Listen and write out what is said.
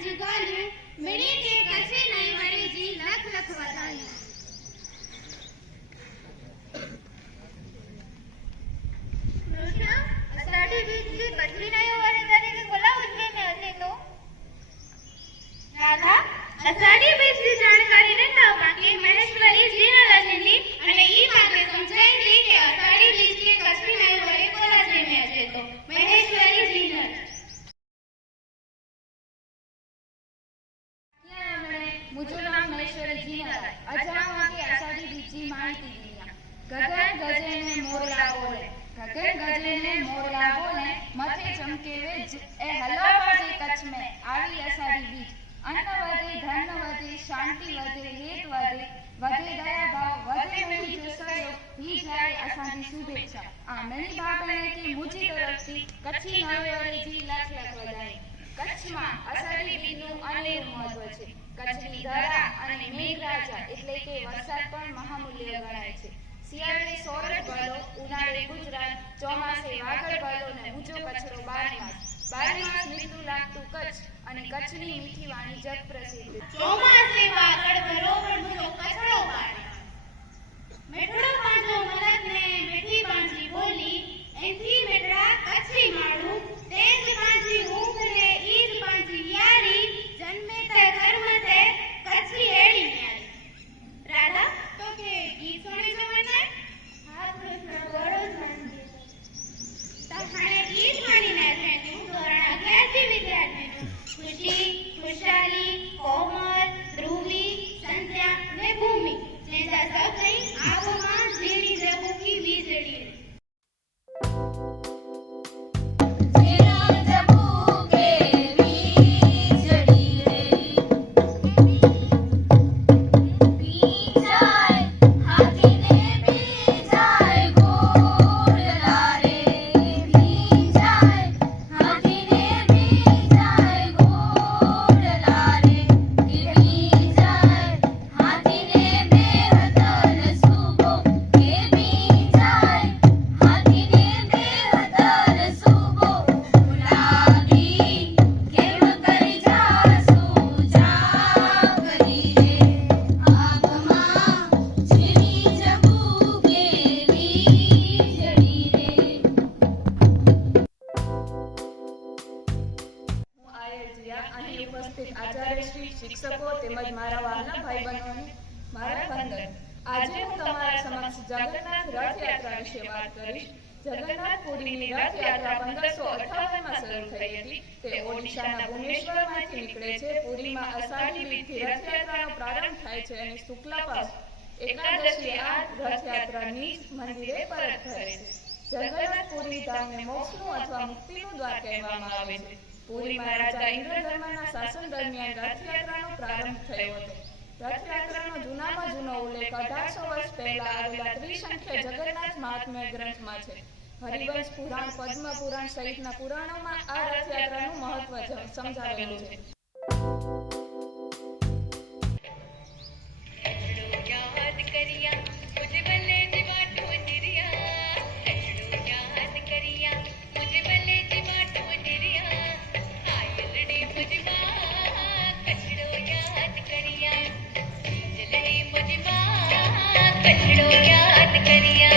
पंहिंजूं ॻाल्हियूं मिड़ी के कछी नहीं वरी जी लख लख वधायूं। कृष्ण असाड़ी बीच की कछी नहीं वरी तरीके कोला उजले में अचे तो राधा असाड़ी बीच की जानकारी ने था बाकी महेश्वरी जी ने लजली અને ઈ વાતે સમજાઈ કે અષાઢી બીજ की कछी नहीं वरी कोला जे में अचे तो महेश्वरी जी ने मुझे नाम महेश्वरी जी है। अजामा के आषाढ़ी बीजी माहिती दिया। गगन गजे ने मोरला बोले, गगन गजे ने मोरला बोले, मथे चमके वे ए हलवा बाजे कच्छ में आवी आषाढ़ी बीज। अन्न वधे, धन वधे, शांति वधे, हेत वधे, वधे दया भाव, वधे मेरी जो सहयोग, ही जाए असांजी शुभेच्छा। आ मेरी भाभणे की मुझी तरफथी कच्छी नववरे जी लख लख वधाई। कच्छમાં અષાઢી બીજનું અનેરું મહત્વ છે। કચ્છની ધરા અને મેઘરાજા એટલે કે વરસાદ પણ મહામૂલ્ય ગણાય છે। શિયાળે સોરઠ ભલો, ઉનાળે ગુજરાત, ચોમાસે વાગડ ભલો ને ઊંચો કચરો 12 માસ। 12 માસ મીઠું લાગતું કચ્છ અને કચ્છની મીઠી વાણી જગ પ્રસિદ્ધ। ચોમાસે વાગડ ભલો પણ ઊંચો કચરો 12 મેઠડો પાંજો મલક ને મીઠી પાંજી બોલી એથી મેઠડા કચ્છી માળું તેજ પાંજી ઊંઘ ને ઈજ પાંજી યારી જન્મે તે ધર્મ તે કચ્છી એડી ન્યારી। રાધા તો કે ગીત સુણી જમે ને હા કૃષ્ણ ગળો સાંજી તહાણે ગીત માણીને થેન્યું ધોરણ 11 થી વિદ્યાર્થીનું ખુશી ખુશાલી કોમલ ધ્રુવી સંધ્યા ને ભૂમિ જેસા સૌથી આવમાં ઝીણી જવું કી વીજળી शिक्षको તેમજ મારા વાલા ભાઈ બહેનોને મારા વંદન। આજે હું તમારા સમક્ષ જગન્નાથ રથયાત્રા વિશે વાત કરીશ। જગન્નાથ પુરીની રથયાત્રા 1558 માં શરૂ થઈ હતી। તે ઓડિશાના ભુવનેશ્વરમાંથી નીકળે છે। પુરીમાં અષાઢી બીજથી રથયાત્રાનો પ્રારંભ થાય છે અને શુક્લા પાસ એકાદશીએ આ રથયાત્રા નિજ મંદિરે પરત ફરે છે। જગન્નાથ પુરી ધામને મોક્ષનું અથવા મુક્તિનું દ્વાર કહેવામાં આવે છે। પુરીમાં રાજા ઇન્દ્રધર્મના શાસન દરમિયાન રથયાત્રાનો પ્રારંભ થયો હતો। રથયાત્રાનો જૂનામાં જૂનો ઉલ્લેખ 1800 વર્ષ પહેલા આવેલા ત્રિસંખ્ય જગન્નાથ મહાત્મ્ય ગ્રંથમાં છે। હરિવંશ પુરાણ, પદ્મ પુરાણ સહિતના પુરાણોમાં આ રથયાત્રાનું મહત્વ સમજાવેલું છે। कचड़ो याद करिया।